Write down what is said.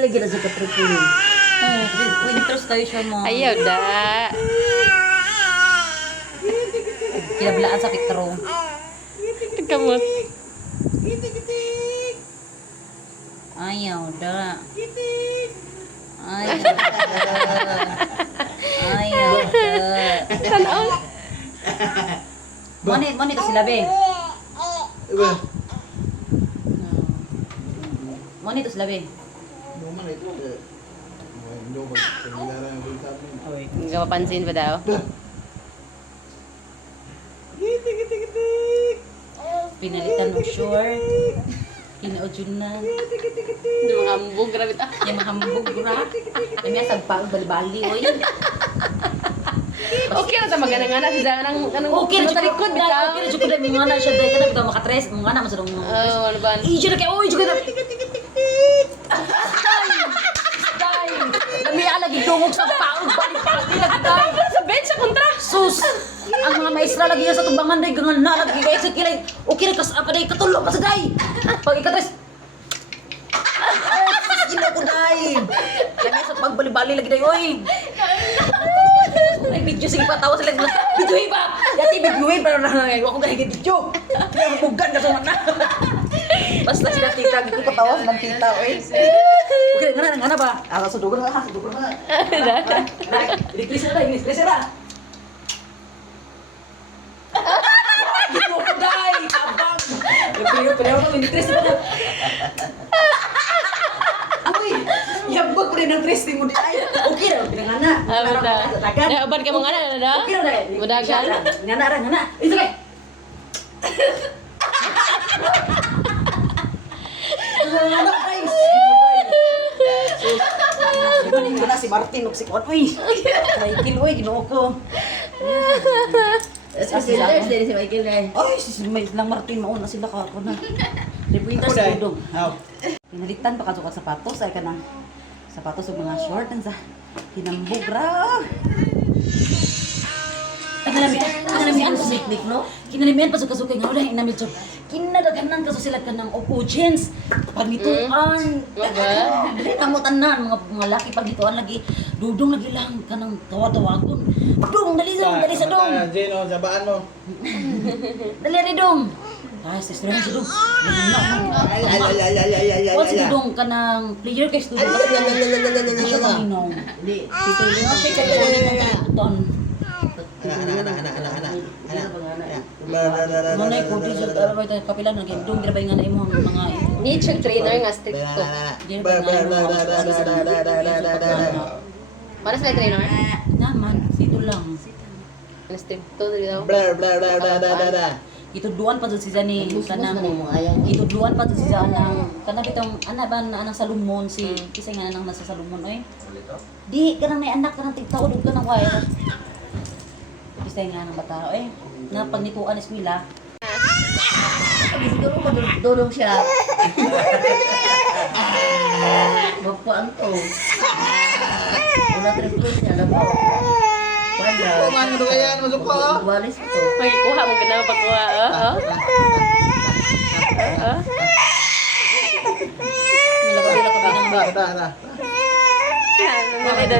lagi na sa katripulin. Winters kayo siya mo. Ayaw da. Kinablaan sa Petro. Kamot. Ayaw da. Ayaw da. Ayaw da. Tanaw. Money to sila, be. Iba. Money to sila, be. Naman ito. Hindi ko pagkakilala ng bulsa mo. Hindi ka mapansin pa daw. Pinalitan ng short. Kinaudyon na. Hindi mga hambog. Grabe ta. Yung mahambog ra. Ay, may sagpang bali-bali, oy. Okay na ta magana-ngana si Zana ng Okay na talikod Okay na jud ko na mga na siya dai kana bitaw makatres mga na masadong. Oh, ano ba? Ijo na kay oy jud na. Dai. Lami ala gidungog sa paog bali-bali lagi dai. Sa bench sa kontra. Sus. Ang mga maestra lagi na sa tumbangan dai gangan na lagi kay sa kilay. Okay na kas apa dai katulog pa sa dai. Pag ikatres. Gina ko dai. Kaya sa pagbali-bali lagi dai oy. Ay, video sige pa, tawa sila. Video iba! Dati videoin, pero nangyay ko gahigit video. Kaya mabugan ka sa na. Basta sila tita, ko patawa silang tita, oy. Okay, ngana ba? Sudugan na, sudugan na. Iniklis na, iniklis na. Gino ko, day! Abang! Pero ko, iniklis na. Uy! Yabag ko rin ang tres mo di ay. Okay na, pinangana. Bada. Ya, uban ka mga na da. Okay na. Budagan. Ngana. Ito kay. Ngana guys. Ibalik ko na si Martin ug si Kon. Uy. Michael oy, ginoo ko. Si Michael na. Ay, si lang Martin mauna sila ka ako na. Repuintas Ako, day. ko dong. How? Pinalitan pa ka sukat sapatos ay kanang sapatos ug mga short ang sa hinambog ra. Kinalamian sa picnic no? Kinalamian pa sa kasukay nga wala inamil job. Kinadaganan ka sa sila kanang opo jeans. Pag nituan. Dili kamo tanan mga laki pag nituan lagi dudong lagi lang kanang tawa-tawagon. Dong dali sa dong. Jeno, sabaan mo. Dali ri dong. Ay, sister mo si dong. Ay. What's si dong kanang player kay student. Hindi siya kaminong. Hindi. Tito niya. Siya kay ton. Manay ko di sa arabay tayo kapilan ng dong grabay nga na imo mga Need siya trainer nga stricto. Para sa trainer? naman dito lang. Ang stricto dili daw. Itudluan pa jud si Zani kanang mo ayaw. itudluan pa jud si Zana kanang bitong ana ba na anang salumon si kisay nga nang nasa salumon oy. Di kanang may anak kanang tigtaod ug kanang way. Kisay nga nang bata oy. Na pag nituan eskwela Siguro madulong siya. Magpuan to. Wala triplos niya. Alam mo. Wala. Kumain mo kaya, masuk ko. Walis to. Magkuha mo ganda pagkuha. nila ka binang ba. Da. Ano mo ida.